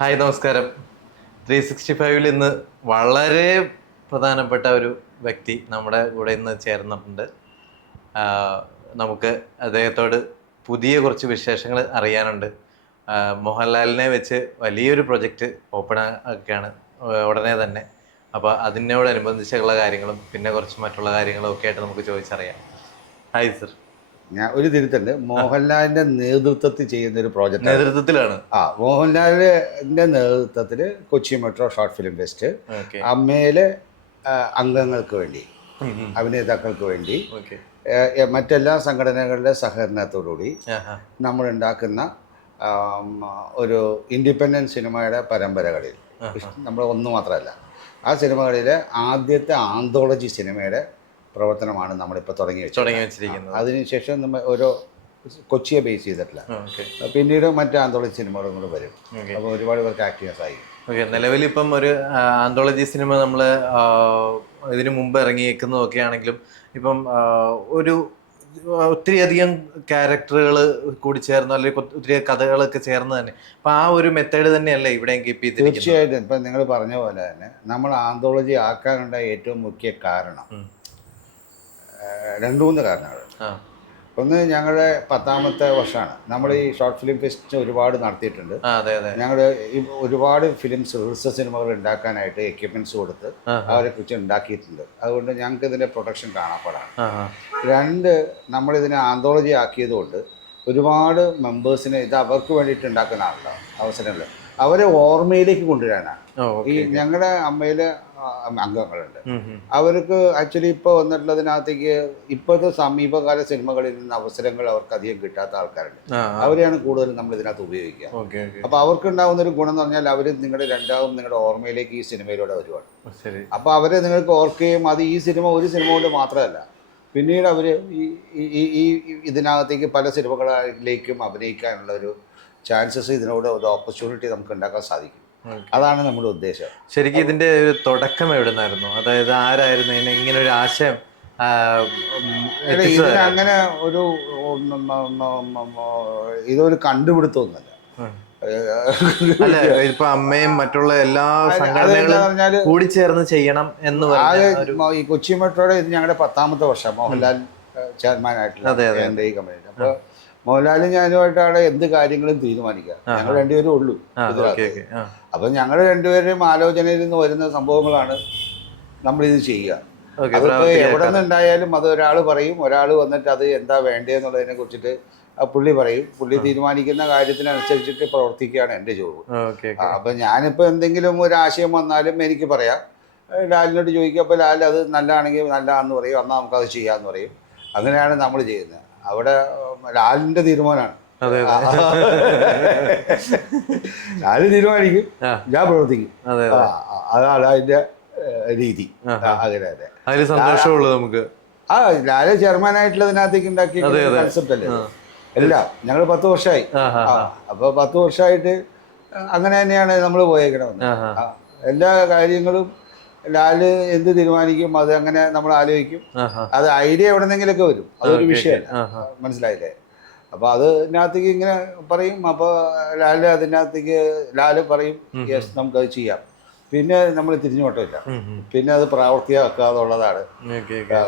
Hi നമസ്കാരം. Three sixty ഫൈവിൽ ഇന്ന് വളരെ പ്രധാനപ്പെട്ട ഒരു വ്യക്തി നമ്മുടെ കൂടെ ഇന്ന് ചേർന്നിട്ടുണ്ട് നമുക്ക് അദ്ദേഹത്തോട് പുതിയ കുറച്ച് വിശേഷങ്ങൾ അറിയാനുണ്ട്. മോഹൻലാലിനെ വെച്ച് വലിയൊരു പ്രൊജക്റ്റ് ഓപ്പൺ ആക്കുകയാണ് ഉടനെ തന്നെ. അപ്പോൾ അതിനോടനുബന്ധിച്ചുള്ള കാര്യങ്ങളും പിന്നെ കുറച്ച് മറ്റുള്ള കാര്യങ്ങളും ഒക്കെ ആയിട്ട് നമുക്ക് ചോദിച്ചറിയാം. Hi sir. ഞാൻ ഒരു തിരുത്തുണ്ട് മോഹൻലാലിന്റെ നേതൃത്വത്തിൽ ചെയ്യുന്ന ഒരു പ്രോജക്റ്റ് നേതൃത്വത്തിലാണ്. ആ മോഹൻലാലിന്റെ നേതൃത്വത്തിൽ Kochi metro short film fest അമ്മയിലെ അംഗങ്ങൾക്ക് വേണ്ടി അഭിനേതാക്കൾക്ക് വേണ്ടി മറ്റെല്ലാ സംഘടനകളുടെ സഹകരണത്തോടുകൂടി നമ്മൾ ഉണ്ടാക്കുന്ന ഒരു ഇൻഡിപെൻഡന്റ് സിനിമയുടെ പരമ്പരകളിൽ നമ്മൾ ഒന്ന് മാത്രമല്ല ആ സിനിമകളിലെ ആദ്യത്തെ ആന്തോളജി സിനിമയുടെ പ്രവർത്തനമാണ് നമ്മളിപ്പോൾ തുടങ്ങി വെച്ചത്. തുടങ്ങി വെച്ചിരിക്കുന്നത്. അതിനുശേഷം നമ്മൾ ഓരോ കൊച്ചിയെ ബേസ് ചെയ്തിട്ടില്ല. പിന്നീട് മറ്റ് ആന്തോളജി സിനിമകളും കൂടെ വരും. അപ്പോൾ ഒരുപാട് പേർക്ക് ആക്ടിവേഴ്സ് ആയി. ഓക്കെ നിലവിൽ ഇപ്പം ഒരു ആന്തോളജി സിനിമ നമ്മൾ ഇതിനു മുമ്പ് ഇറങ്ങിയേക്കുന്നതൊക്കെ ആണെങ്കിലും ഇപ്പം ഒരു ഒത്തിരി അധികം ക്യാരക്ടറുകൾ കൂടി ചേർന്ന് അല്ലെങ്കിൽ ഒത്തിരി കഥകളൊക്കെ ചേർന്ന് തന്നെ. അപ്പം ആ ഒരു മെത്തേഡ് തന്നെയല്ലേ ഇവിടെ തീർച്ചയായിട്ടും. ഇപ്പം നിങ്ങൾ പറഞ്ഞ പോലെ തന്നെ നമ്മൾ ആന്തോളജി ആക്കാനുണ്ടായ ഏറ്റവും മുഖ്യ കാരണം രണ്ട് മൂന്ന് കാരണങ്ങൾ. ഒന്ന് ഞങ്ങളുടെ പത്താമത്തെ വർഷമാണ്. നമ്മൾ ഈ ഷോർട്ട് ഫിലിം ഫെസ്റ്റ് ഒരുപാട് നടത്തിയിട്ടുണ്ട്. ഞങ്ങൾ ഒരുപാട് ഫിലിംസ് റിഹേഴ്സൽ സിനിമകൾ ഉണ്ടാക്കാനായിട്ട് എക്യുപ്മെന്റ്സ് കൊടുത്ത് അവരെ കുറിച്ച് ഉണ്ടാക്കിയിട്ടുണ്ട്. അതുകൊണ്ട് ഞങ്ങൾക്ക് ഇതിന്റെ പ്രൊഡക്ഷൻ കാണാപ്പാടാണ് രണ്ട് നമ്മളിതിനെ ആന്തോളജി ആക്കിയതുകൊണ്ട് ഒരുപാട് മെമ്പേഴ്സിനെ ഇത് അവർക്ക് വേണ്ടിയിട്ട് ഉണ്ടാക്കുന്ന ആളുണ്ടാവും അവസരങ്ങൾ. അവരെ ഓർമ്മയിലേക്ക് കൊണ്ടുവരാനാണ്. ഈ ഞങ്ങളുടെ അമ്മയിലെ അംഗങ്ങളുണ്ട്. അവർക്ക് ആക്ച്വലി ഇപ്പോൾ വന്നിട്ടുള്ളതിനകത്തേക്ക് ഇപ്പോഴത്തെ സമീപകാല സിനിമകളിൽ നിന്ന് അവസരങ്ങൾ അവർക്ക് അധികം കിട്ടാത്ത ആൾക്കാരുണ്ട്. അവരെയാണ് കൂടുതലും നമ്മൾ ഇതിനകത്ത് ഉപയോഗിക്കുക. അപ്പോൾ അവർക്ക് ഉണ്ടാകുന്ന ഒരു ഗുണം എന്ന് പറഞ്ഞാൽ അവർ നിങ്ങളുടെ രണ്ടാവും നിങ്ങളുടെ ഓർമ്മയിലേക്ക് ഈ സിനിമയിലൂടെ വരുവാണ്. ശരി. അപ്പോൾ അവരെ നിങ്ങൾക്ക് ഓർക്കുകയും അത് ഈ സിനിമ ഒരു സിനിമ കൊണ്ട് മാത്രമല്ല പിന്നീട് അവർ ഈ ഈ- ഇതിനകത്തേക്ക് പല സിനിമകളിലേക്കും അഭിനയിക്കാനുള്ള ഒരു ചാൻസസ് ഇതിനോട് ഒരു ഓപ്പർച്യൂണിറ്റി നമുക്ക് ഉണ്ടാക്കാൻ സാധിക്കും. അതാണ് നമ്മുടെ ഉദ്ദേശം. ശരിക്കും ഇതിന്റെ ഒരു തുടക്കം എവിടെ നിന്നായിരുന്നു അതായത് ആരായിരുന്നു ഇതിന് ഇങ്ങനെ ഒരു ആശയം അങ്ങനെ ഒരു ഇതൊരു കണ്ടുപിടുത്തമൊന്നുമല്ല. ഇപ്പൊ അമ്മയും മറ്റുള്ള എല്ലാ സംഘടനകളും കൂടി ചേർന്ന് ചെയ്യണം എന്ന് ആകെ പറഞ്ഞ ഒരു മ- ഈ കൊച്ചി മെട്രോയുടെ ഇത് ഞങ്ങളുടെ പത്താമത്തെ വർഷം മോഹൻലാൽ ചെയർമാൻ ആയിട്ടുള്ള അതെ, അതെ. ഈ കമ്പനി അപ്പോൾ മോഹൻലാലും ഞാനുമായിട്ടാണ് എന്ത് കാര്യങ്ങളും തീരുമാനിക്കുക. ഞങ്ങൾ രണ്ടുപേരും ഉള്ളൂ അപ്പൊ ഞങ്ങൾ രണ്ടുപേരെയും ആലോചനയിൽ നിന്ന് വരുന്ന സംഭവങ്ങളാണ് നമ്മൾ ഇത് ചെയ്യുക. ഓക്കെ അതിപ്പോൾ എവിടെ നിന്നുണ്ടായാലും അത് ഒരാൾ പറയും ഒരാൾ വന്നിട്ട് അത് എന്താ വേണ്ടതെന്നുള്ളതിനെ കുറിച്ചിട്ട് പുള്ളി പറയും. പുള്ളി തീരുമാനിക്കുന്ന കാര്യത്തിനനുസരിച്ചിട്ട് പ്രവർത്തിക്കുകയാണ് എന്റെ ജോബ് അപ്പൊ ഞാനിപ്പോ എന്തെങ്കിലും ഒരു ആശയം വന്നാലും എനിക്ക് പറയാം. ലാലിനോട് ചോദിക്കുക അപ്പോൾ ലാൽ അത് നല്ലതാണെങ്കിൽ നല്ലതാണെന്ന് പറയും എന്നാൽ നമുക്കത് ചെയ്യാമെന്ന് പറയും. അങ്ങനെയാണ് നമ്മൾ ചെയ്യുന്നത്. അവിടെ ലാലിന്റെ തീരുമാനമാണ്. ലാൽ തീരുമാനിക്കും ഞാൻ പ്രവർത്തിക്കും. അതാണ് അതിന്റെ രീതി. അങ്ങനെ അതെ. അതിൽ സന്തോഷമുള്ളൂ നമുക്ക്. ആ ലാൽ ചെയർമാനായിട്ടുള്ളതിനകത്തേക്ക് ഉണ്ടാക്കിയ. കൺസെപ്റ്റ് അല്ലേ? അല്ല ഞങ്ങൾ പത്ത് വർഷമായി അപ്പോൾ പത്ത് വർഷമായിട്ട് അങ്ങനെ തന്നെയാണ് നമ്മൾ ആ, എല്ലാ കാര്യങ്ങളും ലാൽ എന്ത് തീരുമാനിക്കും അത് അങ്ങനെ നമ്മൾ ആലോചിക്കും? അത് ഐഡിയ എവിടെന്നെങ്കിലൊക്കെ വരും. അതൊരു വിഷയമല്ല മനസ്സിലായില്ലേ? അപ്പൊ അത് ഇതിനകത്തേക്ക് ഇങ്ങനെ പറയും. അപ്പൊ ലാൽ അതിനകത്തേക്ക് ലാൽ പറയും യെസ് നമുക്ക് അത് ചെയ്യാം. പിന്നെ നമ്മൾ തിരിഞ്ഞോട്ടില്ല ഉം, ഉം. പിന്നെ അത് ഓക്കെ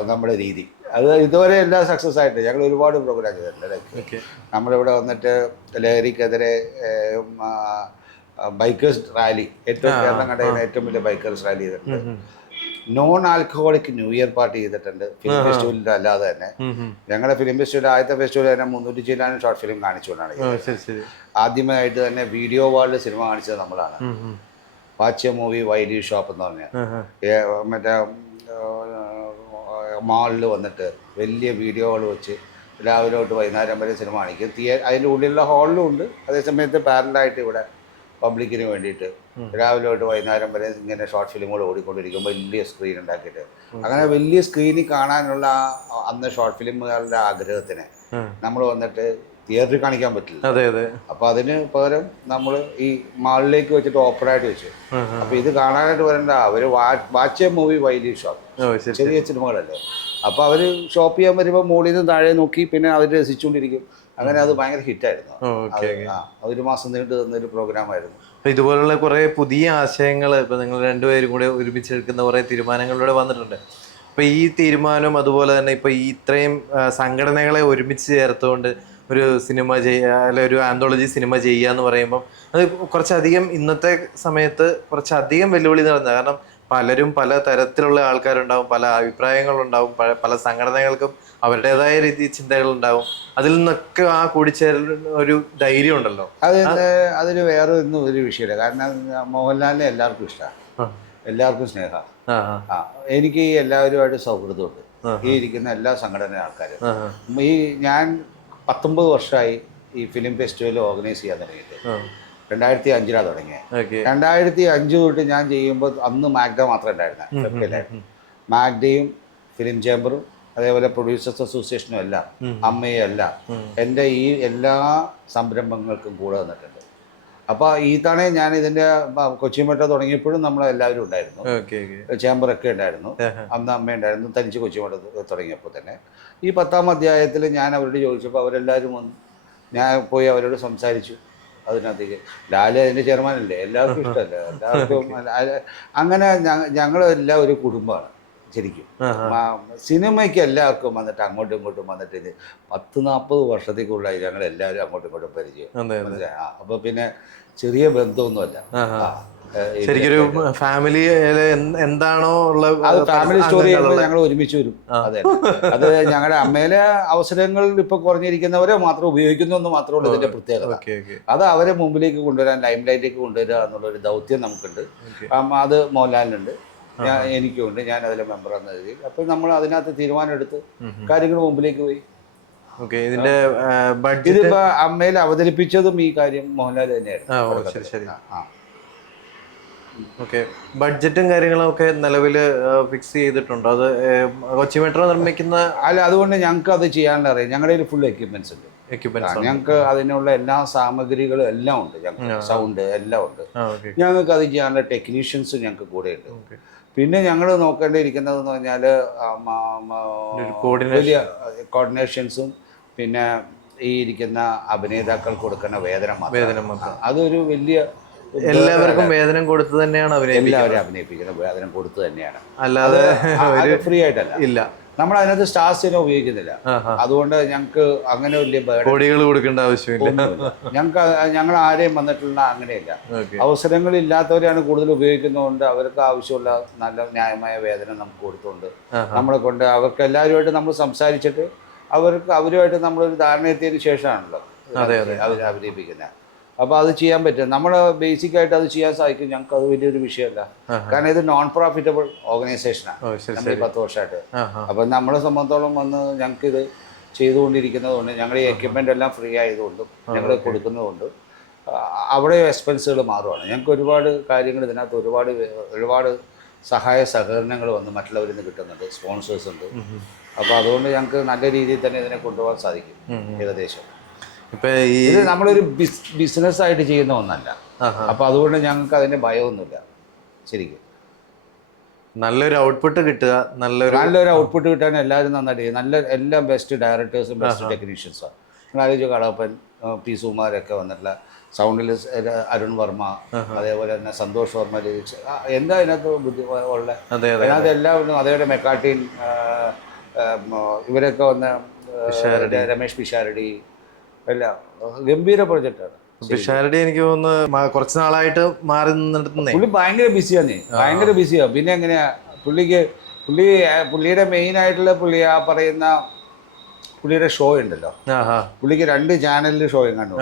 നമ്മുടെ രീതി. അത് ഇതുവരെ എല്ലാം സക്സസ് ആയിട്ട് ഞങ്ങൾ ഒരുപാട് പ്രോഗ്രാം ചെയ്തിട്ടുണ്ട് നമ്മളിവിടെ വന്നിട്ട് ലഹരിക്കെതിരെ ബൈക്കേഴ്സ് റാലി ഏറ്റവും കേരളം കണ്ട ഏറ്റവും വലിയ ബൈക്കേഴ്സ് റാലി ചെയ്തിട്ടുണ്ട് non alcoholic new year party ചെയ്തിട്ടുണ്ട്. ഫിലിം ഫെസ്റ്റിവലിന്റെ അല്ലാതെ തന്നെ. ഞങ്ങളുടെ ഫിലിം ഫെസ്റ്റിവൽ ആദ്യത്തെ ഫെസ്റ്റിവൽ തന്നെ മുന്നൂറ്റി ചില്ലാനും ഷോർട്ട് ഫിലിം കാണിച്ചുകൊണ്ടാണ് ആദ്യമായിട്ട് തന്നെ വീഡിയോ വാളിൽ സിനിമ കാണിച്ചത് നമ്മളാണ്. വാച്ച് മൂവി വൈലി ഷോപ്പ് എന്ന് പറഞ്ഞ. മറ്റേ മാളിൽ വന്നിട്ട് വലിയ വീഡിയോകൾ വെച്ച് രാവിലെ തൊട്ട് വൈകുന്നേരം വരെ സിനിമ കാണിക്കും. തിയേ അതിന്റെ ഉള്ളിലുള്ള ഹാളിലും ഉണ്ട്. അതേസമയത്ത് പാരലായിട്ട് ഇവിടെ പബ്ലിക്കിന് വേണ്ടിയിട്ട് രാവിലെ തൊട്ട് വൈകുന്നേരം വരെ ഇങ്ങനെ ഷോർട്ട് ഫിലിമുകൾ ഓടിക്കൊണ്ടിരിക്കും വലിയ സ്ക്രീൻ ഉണ്ടാക്കിയിട്ട്. അങ്ങനെ വലിയ സ്ക്രീനിൽ കാണാനുള്ള അന്ന് ഷോർട്ട് ഫിലിമുകളുടെ ആഗ്രഹത്തിന് നമ്മൾ വന്നിട്ട് തിയേറ്ററിൽ കാണിക്കാൻ പറ്റില്ല. അതെ അതെ. അപ്പോൾ അതിന് പകരം നമ്മൾ ഈ മാളിലേക്ക് വെച്ചിട്ട് ഓപ്പണായിട്ട് വെച്ചു. ഉം, ഉം. അപ്പോൾ ഇത് കാണാനായിട്ട് വരണ്ട. അവർ വാച്ച് എ മൂവി വൈലി ഷോപ്പ് ചെറിയ സിനിമകളല്ലേ അപ്പൊ അവർ ഷോപ്പ് ചെയ്യാൻ വരുമ്പോൾ മുകളിൽ നിന്ന് താഴെ നോക്കി പിന്നെ അവർ രസിച്ചുകൊണ്ടിരിക്കും. അങ്ങനെ അത് ഭയങ്കര ഹിറ്റായിരുന്നു. ഒരു മാസം നീണ്ടു തന്ന ഒരു പ്രോഗ്രാമായിരുന്നു. ആയിരുന്നു ഇതുപോലുള്ള കുറെ പുതിയ ആശയങ്ങൾ ഇപ്പൊ നിങ്ങൾ രണ്ടുപേരും കൂടെ ഒരുമിച്ച് ഒരുമിച്ചെടുക്കുന്ന കുറെ തീരുമാനങ്ങളിലൂടെ വന്നിട്ടുണ്ട്. അപ്പൊ ഈ തീരുമാനം അതുപോലെ തന്നെ ഇപ്പൊ ഈ ഇത്രയും സംഘടനകളെ ഒരുമിച്ച് ചേർത്തുകൊണ്ട് ഒരു സിനിമ ചെയ്യുക അല്ലെ ഒരു ആന്തോളജി സിനിമ ചെയ്യുക എന്ന് പറയുമ്പോൾ അത് കുറച്ചധികം ഇന്നത്തെ സമയത്ത് കുറച്ചധികം വെല്ലുവിളി നിറഞ്ഞ കാരണം പലരും പല തരത്തിലുള്ള ആൾക്കാരുണ്ടാവും പല അഭിപ്രായങ്ങളുണ്ടാവും പല സംഘടനകൾക്കും അവരുടേതായ രീതി ചിന്തകൾ ഉണ്ടാവും അതിൽ നിന്നൊക്കെ ആ കൂടിച്ചേരൽ ഒരു ധൈര്യം ഉണ്ടല്ലോ. അത് അതിന് വേറെ ഒന്നും ഒരു വിഷയമില്ല. കാരണം മോഹൻലാലിനെ എല്ലാവർക്കും ഇഷ്ടമാണ് എല്ലാവർക്കും ആ ആ. എനിക്ക് ഈ എല്ലാവരുമായിട്ട് സൗഹൃദമുണ്ട്. ഈ ഇരിക്കുന്ന എല്ലാ സംഘടന ആൾക്കാരും. ഈ ഞാൻ പത്തൊമ്പത് വർഷമായി ഈ ഫിലിം ഫെസ്റ്റിവൽ ഓർഗനൈസ് ചെയ്യാൻ തുടങ്ങിയിട്ട്. രണ്ടായിരത്തി അഞ്ചിലാണ് തുടങ്ങിയത് രണ്ടായിരത്തി അഞ്ച് തൊട്ട് ഞാൻ ചെയ്യുമ്പോൾ അന്ന് മാഗ്ഡ മാത്രമേ ഉണ്ടായിരുന്നു മാഗ്ഡയും ഫിലിം ചേംബറും അതേപോലെ പ്രൊഡ്യൂസേഴ്സ് അസോസിയേഷനും അല്ല അമ്മയും അല്ല എന്റെ ഈ എല്ലാ സംരംഭങ്ങൾക്കും കൂടെ വന്നിട്ടുണ്ട്. അപ്പോൾ ഈ തവണ ഞാൻ ഇതിന്റെ കൊച്ചിമട്ട തുടങ്ങിയപ്പോഴും നമ്മളെല്ലാവരും ഉണ്ടായിരുന്നു. Okay okay. ചേംബറൊക്കെ ഉണ്ടായിരുന്നു. അന്ന് അമ്മ ഉണ്ടായിരുന്നു. തനിച്ച് കൊച്ചി മെട്രോ തുടങ്ങിയപ്പോൾ തന്നെ. ഈ പത്താം അധ്യായത്തിൽ ഞാൻ അവരോട് ചോദിച്ചപ്പോൾ അവരെല്ലാവരും വന്നു ഞാൻ പോയി അവരോട് സംസാരിച്ചു. അതിനകത്തേക്ക് ലാൽ അതിന്റെ ചെയർമാനല്ലേ? എല്ലാവർക്കും ഇഷ്ടമല്ലേ? എല്ലാവർക്കും അങ്ങനെ ഞങ്ങളെല്ലാം ഒരു കുടുംബമാണ്. ശരിക്കും. സിനിമയ്ക്ക് എല്ലാവർക്കും വന്നിട്ട് അങ്ങോട്ടും ഇങ്ങോട്ടും വന്നിട്ട് ഇത് പത്ത് നാൽപ്പത് വർഷത്തേക്കുള്ളായി ഞങ്ങൾ എല്ലാവരും അങ്ങോട്ടും ഇങ്ങോട്ടും പരിചയം. ആ, അപ്പൊ പിന്നെ ചെറിയ ബന്ധമൊന്നുമല്ല. ശരിക്കൊരു ഫാമിലി എന്താണോ ഉള്ള അത് ഫാമിലി സ്റ്റോറി ഞങ്ങൾ ഒരുമിച്ച് വരും. അതെ അത്. ഞങ്ങളുടെ അമ്മയിലെ അവസരങ്ങൾ ഇപ്പൊ കുറഞ്ഞിരിക്കുന്നവരെ മാത്രം ഉപയോഗിക്കുന്നു എന്ന് മാത്രമേ ഉള്ളൂ ഇതിന്റെ പ്രത്യേകത. അത് അവരെ മുമ്പിലേക്ക് കൊണ്ടുവരാൻ ലൈം ലൈറ്റിലേക്ക് കൊണ്ടുവരിക എന്നുള്ളൊരു ദൗത്യം നമുക്കുണ്ട്. അത് മോഹൻലാലിനുണ്ട്. ഞാൻ എനിക്കുണ്ട് ഞാൻ അതിലെ മെമ്പർ എന്ന രീതിയിൽ അപ്പോൾ നമ്മൾ അതിനകത്ത് തീരുമാനം എടുത്ത് കാര്യങ്ങൾ മുമ്പിലേക്ക് പോയി. ഇതിന്റെ ബഡ്ജറ്റ് ഇതിപ്പോ അമ്മയിൽ അവതരിപ്പിച്ചതും ഈ കാര്യം മോഹൻലാൽ തന്നെയായിരുന്നു. ഓക്കെ. ബഡ്ജറ്റും കാര്യങ്ങളും ഒക്കെ നിലവിൽ ഫിക്സ് ചെയ്തിട്ടുണ്ട്. അത് കൊച്ചി മെട്രോ നിർമ്മിക്കുന്ന അല്ല അതുകൊണ്ട് ഞങ്ങൾക്ക് അത് ചെയ്യാനുള്ള അറിയാം. ഞങ്ങളുടെ കയ്യിൽ ഫുൾ എക്യുപ്മെന്റ്സ് ഉണ്ട്. എക്യുപ്മെന്റ്സ് ഞങ്ങൾക്ക് അതിനുള്ള എല്ലാ സാമഗ്രികളും എല്ലാം ഉണ്ട്. ഞങ്ങൾക്ക് സൗണ്ട് എല്ലാം ഉണ്ട്. ഞങ്ങൾക്ക് അത് ചെയ്യാനുള്ള ടെക്നീഷ്യൻസ് ഞങ്ങൾക്ക് കൂടെ ഉണ്ട്. പിന്നെ ഞങ്ങൾ നോക്കേണ്ടിയിരിക്കുന്നത് എന്ന് പറഞ്ഞാൽ വലിയ കോർഡിനേഷൻസും പിന്നെ ഈ ഇരിക്കുന്ന അഭിനേതാക്കൾ കൊടുക്കുന്ന വേതനം. വേതനം അതൊരു വലിയ എല്ലാവർക്കും വേതനം കൊടുത്തു തന്നെയാണ് എല്ലാവരും അഭിനയിപ്പിക്കുന്നത് വേതനം കൊടുത്തു തന്നെയാണ്. അല്ലാതെ ഫ്രീ ആയിട്ടല്ല. ഇല്ല. നമ്മൾ അതിനകത്ത് സ്റ്റാർസിനെ ഉപയോഗിക്കുന്നില്ല. അതുകൊണ്ട് ഞങ്ങൾക്ക് അങ്ങനെ വലിയ കോടികൾ കൊടുക്കേണ്ട ആവശ്യമില്ല. ഞങ്ങൾക്ക് ഞങ്ങൾ ആരെയും വന്നിട്ടുള്ള അങ്ങനെയില്ല. അവസരങ്ങൾ ഇല്ലാത്തവരെയാണ് കൂടുതൽ ഉപയോഗിക്കുന്നതുകൊണ്ട് അവർക്ക് ആവശ്യമുള്ള നല്ല ന്യായമായ വേദന നമുക്ക് കൊടുത്തുകൊണ്ട് നമ്മളെ കൊണ്ട് അവർക്ക് എല്ലാവരുമായിട്ട് നമ്മൾ സംസാരിച്ചിട്ട് അവർക്ക് അവരുമായിട്ട് നമ്മളൊരു ധാരണ എത്തിയതിന് ശേഷമാണല്ലോ അവരെ അവതരിപ്പിക്കുന്നത്. അപ്പോൾ അത് ചെയ്യാൻ പറ്റും. നമ്മൾ ബേസിക് ആയിട്ട് അത് ചെയ്യാൻ സാധിക്കും ഞങ്ങൾക്ക് അത് വലിയൊരു വിഷയമല്ല. കാരണം ഇത് നോൺ പ്രോഫിറ്റബിൾ ഓർഗനൈസേഷനാണ് പത്ത് വർഷമായിട്ട്. അപ്പം നമ്മളെ സംബന്ധിച്ചോളം വന്ന് ഞങ്ങൾക്ക് ഇത് ചെയ്തുകൊണ്ടിരിക്കുന്നതുകൊണ്ട് ഞങ്ങൾ ഈ എക്യുപ്മെന്റ് എല്ലാം ഫ്രീ ആയതുകൊണ്ടും ഞങ്ങൾ കൊടുക്കുന്നതുകൊണ്ട് അവിടെ എക്സ്പെൻസുകൾ മാറുവാണ്. ഞങ്ങൾക്ക് ഒരുപാട് കാര്യങ്ങൾ ഇതിനകത്ത് ഒരുപാട് ഒരുപാട് സഹായ സഹകരണങ്ങൾ വന്ന് മറ്റുള്ളവരിൽ നിന്ന് കിട്ടുന്നുണ്ട്. സ്പോൺസേഴ്സ് ഉണ്ട്. അപ്പോൾ അതുകൊണ്ട് ഞങ്ങൾക്ക് നല്ല രീതിയിൽ തന്നെ ഇതിനെ കൊണ്ടുപോകാൻ സാധിക്കും. ഏകദേശം. ഇപ്പൊ ഈ ഇത് നമ്മളൊരു ബിസിനസ് ആയിട്ട് ചെയ്യുന്ന ഒന്നല്ല. അപ്പൊ അതുകൊണ്ട് ഞങ്ങൾക്ക് അതിന്റെ ഭയമൊന്നുമില്ല. ശരിക്കും. നല്ലൊരു ഔട്ട്പുട്ട് കിട്ടുക നല്ലൊരു നല്ലൊരു ഔട്ട്പുട്ട് കിട്ടാൻ എല്ലാവരും നന്നായിട്ട് ചെയ്യും. നല്ല എല്ലാ ബെസ്റ്റ് ഡയറക്ടേഴ്സും ബെസ്റ്റ് ടെക്നീഷ്യൻസാണ് നിങ്ങൾ ആലോചിച്ച് കളപ്പൻ പി സുമാരൊക്കെ വന്നിട്ടുള്ള സൗണ്ടിൽ അരുൺ വർമ്മ അതേപോലെ തന്നെ സന്തോഷ് വർമ്മ ലിറിക്സ് ആ, എന്താ അതിനകത്ത് ബുദ്ധി ഉള്ള അതെ അതെ അതിനകത്ത് എല്ലാവരും അതേപോലെ മെക്കാട്ടീൻ ഇവരൊക്കെ വന്ന രമേശ് രമേഷ് പിഷാരടി എല്ലാം ഗംഭീര പ്രൊജക്റ്റാണ് പിഷാരടി എനിക്ക് തോന്നുന്നു കുറച്ച് നാളായിട്ട് മാറി നിന്നിട്ടുന്നേ പുള്ളി ഭയങ്കര ബിസിയാണ് ഭയങ്കര ബിസിയാ പിന്നെ എങ്ങനെയാ? പുള്ളിക്ക് പുള്ളി പുള്ളിയുടെ മെയിൻ ആയിട്ടുള്ള പുള്ളി ആ പറയുന്ന പുള്ളിയുടെ ഷോ ഉണ്ടല്ലോ. പുള്ളിക്ക് രണ്ട് ചാനലിൽ ഷോയും കണ്ടു.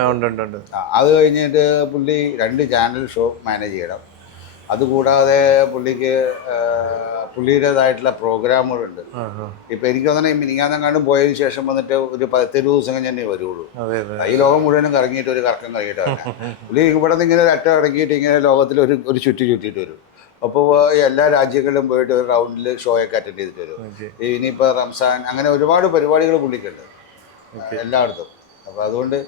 അത് കഴിഞ്ഞിട്ട് പുള്ളി രണ്ട് ചാനൽ ഷോ മാനേജ് ചെയ്യണം. അതുകൂടാതെ പുള്ളിക്ക് പുള്ളിയുടേതായിട്ടുള്ള പ്രോഗ്രാമുകളുണ്ട്. ഇപ്പൊ എനിക്ക് തന്നെ മിനിങ്ങാന്നെങ്ങാണ്ടും പോയതിനു ശേഷം വന്നിട്ട് ഒരു പത്തിരു ദിവസം തന്നെ വരുള്ളൂ. ഈ ലോകം മുഴുവനും കറങ്ങിയിട്ട് ഒരു കറക്കം കറങ്ങിയിട്ടാണ്. പുള്ളി ഇവിടെ നിന്ന് ഇങ്ങനെ ഒരു അറ്റം ഇറങ്ങിയിട്ട് ഇങ്ങനെ ലോകത്തിൽ ഒരു ഒരു ചുറ്റി ചുറ്റിയിട്ട് വരും. അപ്പോൾ എല്ലാ രാജ്യങ്ങളിലും പോയിട്ട് ഒരു റൗണ്ടിൽ ഷോയൊക്കെ അറ്റൻഡ് ചെയ്തിട്ട് വരും. ഇനിയിപ്പോൾ റംസാൻ അങ്ങനെ ഒരുപാട് പരിപാടികൾ പുള്ളിക്കുണ്ട്. എല്ലായിടത്തും. അപ്പോൾ അതുകൊണ്ട്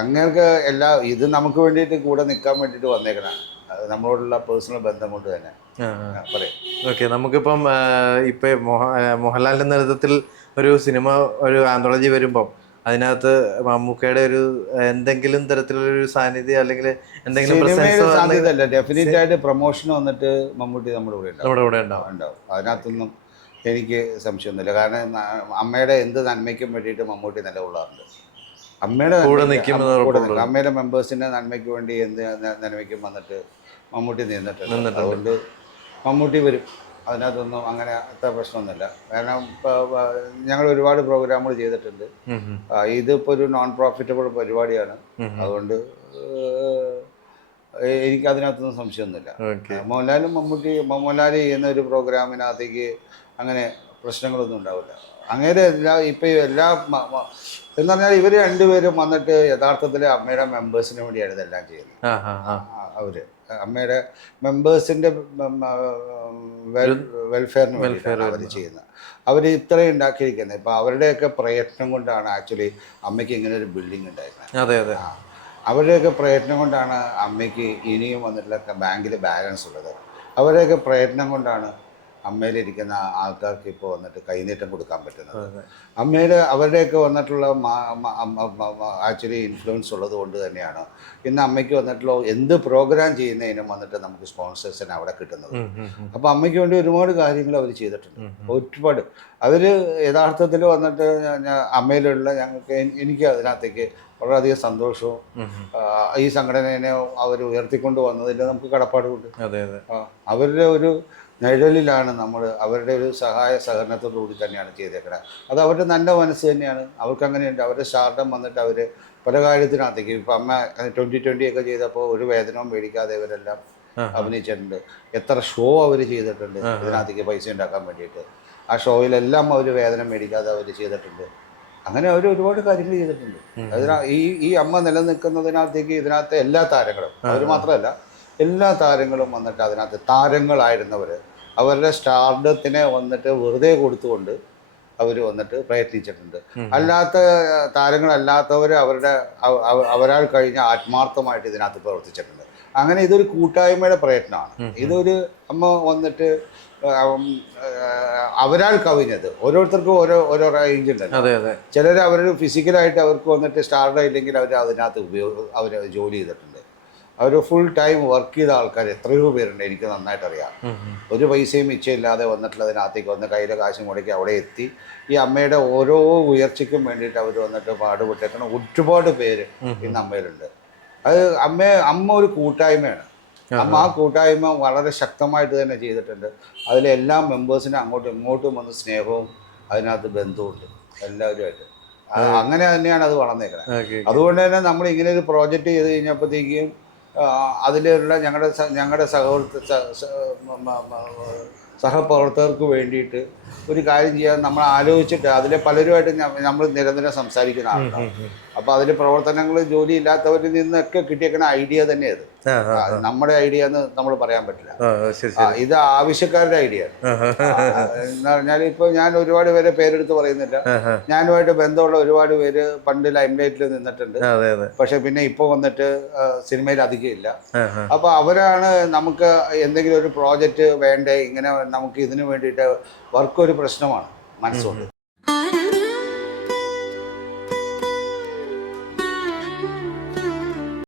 അങ്ങനെയൊക്കെ എല്ലാ ഇത് നമുക്ക് വേണ്ടിയിട്ട് കൂടെ നിൽക്കാൻ വേണ്ടിയിട്ട് വന്നേക്കണതാണ്. അത് നമ്മളോടുള്ള പേഴ്സണൽ ബന്ധം കൊണ്ട് തന്നെ. പറയാം. ഓക്കെ നമുക്കിപ്പം ഇപ്പം മോഹൻലാലിന്റെ നേതൃത്വത്തിൽ ഒരു സിനിമ ഒരു ആന്തോളജി വരുമ്പം അതിനകത്ത് മമ്മൂക്കയുടെ ഒരു എന്തെങ്കിലും തരത്തിലുള്ള സാന്നിധ്യം അല്ലെങ്കിൽ എന്തെങ്കിലും സാധ്യതയല്ല. ഡെഫിനറ്റ് ആയിട്ട് പ്രൊമോഷൻ വന്നിട്ട് മമ്മൂട്ടി നമ്മുടെ കൂടെ നമ്മുടെ കൂടെ ഉണ്ടാവും. ഉണ്ടാവും. അതിനകത്തൊന്നും എനിക്ക് സംശയമൊന്നുമില്ല. കാരണം അമ്മയുടെ എന്ത് നന്മയ്ക്കും വേണ്ടിയിട്ട് മമ്മൂട്ടി നിലകൊള്ളാറുണ്ട് അമ്മയുടെ കൂടെ നിൽക്കും അമ്മയുടെ മെമ്പേഴ്സിന്റെ നന്മയ്ക്ക് വേണ്ടി എന്ത് നന്മയ്ക്കും വന്നിട്ട് മമ്മൂട്ടി നിന്നിട്ടുണ്ട്. അതുകൊണ്ട് മമ്മൂട്ടി വരും. അതിനകത്തൊന്നും അങ്ങനെ അത്ര പ്രശ്നമൊന്നുമില്ല. കാരണം ഞങ്ങൾ ഒരുപാട് പ്രോഗ്രാമുകൾ ചെയ്തിട്ടുണ്ട്. ഇതിപ്പോൾ ഒരു നോൺ പ്രോഫിറ്റബിൾ പരിപാടിയാണ്. അതുകൊണ്ട് എനിക്ക് അതിനകത്തൊന്നും സംശയമൊന്നുമില്ല. മോഹൻലാലും മമ്മൂട്ടി മോഹൻലാൽ ചെയ്യുന്ന ഒരു പ്രോഗ്രാമിനകത്തേക്ക് അങ്ങനെ പ്രശ്നങ്ങളൊന്നും ഉണ്ടാവില്ല. അങ്ങനെ എല്ലാ ഇപ്പം എല്ലാ എന്ന് പറഞ്ഞാൽ ഇവർ രണ്ടുപേരും വന്നിട്ട് യഥാർത്ഥത്തിൽ അമ്മയുടെ മെമ്പേഴ്സിന് വേണ്ടിയാണ് ഇതെല്ലാം ചെയ്യുന്നത്. അവർ. അമ്മയുടെ മെമ്പേഴ്സിന്റെ വെൽഫെയറിന് വേണ്ടിയിട്ടാണ് അവർ ചെയ്യുന്നത്. അവർ ഇത്രയും ഉണ്ടാക്കിയിരിക്കുന്നത്. ഇപ്പം അവരുടെയൊക്കെ പ്രയത്നം കൊണ്ടാണ് ആക്ച്വലി അമ്മയ്ക്ക് ഇങ്ങനെ ഒരു ബിൽഡിംഗ് ഉണ്ടായിരുന്നത്. അതെ അതെ. അവരുടെയൊക്കെ പ്രയത്നം കൊണ്ടാണ് അമ്മയ്ക്ക് ഇനിയും വന്നിട്ടുള്ള ബാങ്കിൽ ബാലൻസ് ഉള്ളത്. അവരുടെയൊക്കെ പ്രയത്നം കൊണ്ടാണ് അമ്മയിലിരിക്കുന്ന ആൾക്കാർക്ക് ഇപ്പോൾ വന്നിട്ട് കൈനീട്ടം കൊടുക്കാൻ പറ്റുന്നത്. അമ്മയിൽ അവരുടെയൊക്കെ വന്നിട്ടുള്ള ആക്ച്വലി ഇൻഫ്ലുവൻസ് ഉള്ളത് കൊണ്ട് തന്നെയാണ്. ഇന്ന് അമ്മയ്ക്ക് വന്നിട്ടുള്ള എന്ത് പ്രോഗ്രാം ചെയ്യുന്നതിനും വന്നിട്ട് നമുക്ക് സ്പോൺസേഴ്സിന് അവിടെ കിട്ടുന്നത്. അപ്പോൾ അമ്മയ്ക്ക് വേണ്ടി ഒരുപാട് കാര്യങ്ങൾ അവർ ചെയ്തിട്ടുണ്ട്. ഒരുപാട്. അവർ യഥാർത്ഥത്തിൽ വന്നിട്ട് അമ്മയിലുള്ള ഞങ്ങൾക്ക് എനിക്ക് അതിനകത്തേക്ക് വളരെയധികം സന്തോഷവും. ഈ സംഘടനയെ അവർ ഉയർത്തിക്കൊണ്ട് വന്നതിൽ നമുക്ക് കടപ്പാടുമുണ്ട്. അവരുടെ ഒരു നിഴലിലാണ് നമ്മൾ അവരുടെ ഒരു സഹായ സഹകരണത്തോടു കൂടി തന്നെയാണ് ചെയ്തേക്കുന്നത് അത് അവരുടെ നല്ല മനസ്സ് തന്നെയാണ്. അവർക്ക് അങ്ങനെയുണ്ട് അവരുടെ സ്റ്റാർഡം വന്നിട്ട് അവർ പല കാര്യത്തിനകത്തേക്ക് ഇപ്പം അമ്മ ട്വന്റി ട്വന്റി ഒക്കെ ചെയ്തപ്പോൾ ഒരു വേതനവും മേടിക്കാതെ ഇവരെല്ലാം അഭിനയിച്ചിട്ടുണ്ട്. എത്ര ഷോ അവർ ചെയ്തിട്ടുണ്ട് ഇതിനകത്തേക്ക് പൈസ ഉണ്ടാക്കാൻ വേണ്ടിയിട്ട്. ആ ഷോയിലെല്ലാം അവർ വേതനം മേടിക്കാതെ അവർ ചെയ്തിട്ടുണ്ട്. അങ്ങനെ അവർ ഒരുപാട് കാര്യങ്ങൾ ചെയ്തിട്ടുണ്ട്. അതിനാ ഈ ഈ അമ്മ നിലനിൽക്കുന്നതിനകത്തേക്ക് ഇതിനകത്തെ എല്ലാ താരങ്ങളും അവർ മാത്രമല്ല എല്ലാ താരങ്ങളും വന്നിട്ട് അതിനകത്ത് താരങ്ങളായിരുന്നവർ അവരുടെ സ്റ്റാർഡത്തിനെ വന്നിട്ട് വെറുതെ കൊടുത്തുകൊണ്ട് അവർ വന്നിട്ട് പ്രയത്നിച്ചിട്ടുണ്ട്. അല്ലാത്ത താരങ്ങളല്ലാത്തവർ അവരുടെ അവരാൾ കഴിഞ്ഞ ആത്മാർത്ഥമായിട്ട് ഇതിനകത്ത് പ്രവർത്തിച്ചിട്ടുണ്ട്. അങ്ങനെ ഇതൊരു കൂട്ടായ്മയുടെ പ്രയത്നമാണ്. ഇതൊരു അമ്മ വന്നിട്ട് അവരാൾ അവരാൽ കവിഞ്ഞത്. ഓരോരുത്തർക്കും ഓരോ ഓരോ റേഞ്ച് ഉണ്ട് ചിലർ അവർ ഫിസിക്കലായിട്ട് അവർക്ക് വന്നിട്ട് സ്റ്റാർഡ് ഇല്ലെങ്കിൽ അവർ അതിനകത്ത് ഉപയോഗ അവർ ജോലി ചെയ്തിട്ടുണ്ട്. അവർ ഫുൾ ടൈം വർക്ക് ചെയ്ത ആൾക്കാർ എത്രയോ പേരുണ്ട് എനിക്ക് നന്നായിട്ട് അറിയാം. ഒരു പൈസയും മിച്ചമില്ലാതെ വന്നിട്ടുള്ളതിനകത്തേക്ക് വന്ന് കയ്യിലെ കാശും മുടക്കി അവിടെ എത്തി. ഈ അമ്മയുടെ ഓരോ ഉയർച്ചയ്ക്കും വേണ്ടിയിട്ട് അവർ വന്നിട്ട് പാടുപെട്ടേക്കണ ഒരുപാട് പേര് ഇന്ന് അമ്മയിലുണ്ട്. അത് അമ്മ അമ്മ ഒരു കൂട്ടായ്മയാണ്. അമ്മ ആ കൂട്ടായ്മ വളരെ ശക്തമായിട്ട് തന്നെ ചെയ്തിട്ടുണ്ട്. അതിലെ എല്ലാ മെമ്പേഴ്സിനും അങ്ങോട്ടും ഇങ്ങോട്ടും വന്ന് സ്നേഹവും അതിനകത്ത് ബന്ധവുമുണ്ട്. എല്ലാവരുമായിട്ട്. അങ്ങനെ തന്നെയാണ് അത് വളർന്നേക്കുന്നത് അതുകൊണ്ട് തന്നെ നമ്മൾ ഇങ്ങനെ ഒരു പ്രോജക്റ്റ് ചെയ്ത് കഴിഞ്ഞപ്പോഴത്തേക്കും അതിലുള്ള ഞങ്ങളുടെ ഞങ്ങളുടെ സഹവർത്ത സഹപ്രവർത്തകർക്ക് വേണ്ടിയിട്ട് ഒരു കാര്യം ചെയ്യാൻ നമ്മൾ ആലോചിച്ചിട്ട് അതിലെ പലരുമായിട്ട് നമ്മൾ നിരന്തരം സംസാരിക്കുന്ന ആളാണ് അപ്പോൾ അതിൽ പ്രവർത്തനങ്ങൾ ജോലി ഇല്ലാത്തവരിൽ നിന്നൊക്കെ കിട്ടിയേക്കുന്ന ഐഡിയ തന്നെ അത് നമ്മുടെ ഐഡിയ എന്ന് നമ്മൾ പറയാൻ പറ്റില്ല. ഇത് ആവശ്യക്കാരുടെ ഐഡിയ. എന്ന് പറഞ്ഞാൽ ഇപ്പൊ ഞാൻ ഒരുപാട് പേരെ പേരെടുത്ത് പറയുന്നില്ല. ഞാനുമായിട്ട് ബന്ധമുള്ള ഒരുപാട് പേര് പണ്ട് ലൈം ലൈറ്റിൽ നിന്നിട്ടുണ്ട് പക്ഷെ പിന്നെ ഇപ്പൊ വന്നിട്ട് സിനിമയിൽ അധികം ഇല്ല. അപ്പോൾ അവരാണ് നമുക്ക് എന്തെങ്കിലും ഒരു പ്രോജക്റ്റ് വേണ്ടേ ഇങ്ങനെ നമുക്ക് ഇതിനു വേണ്ടിയിട്ട് വർക്ക് ഒരു പ്രശ്നമാണ് മനസ്സുകൊണ്ട്.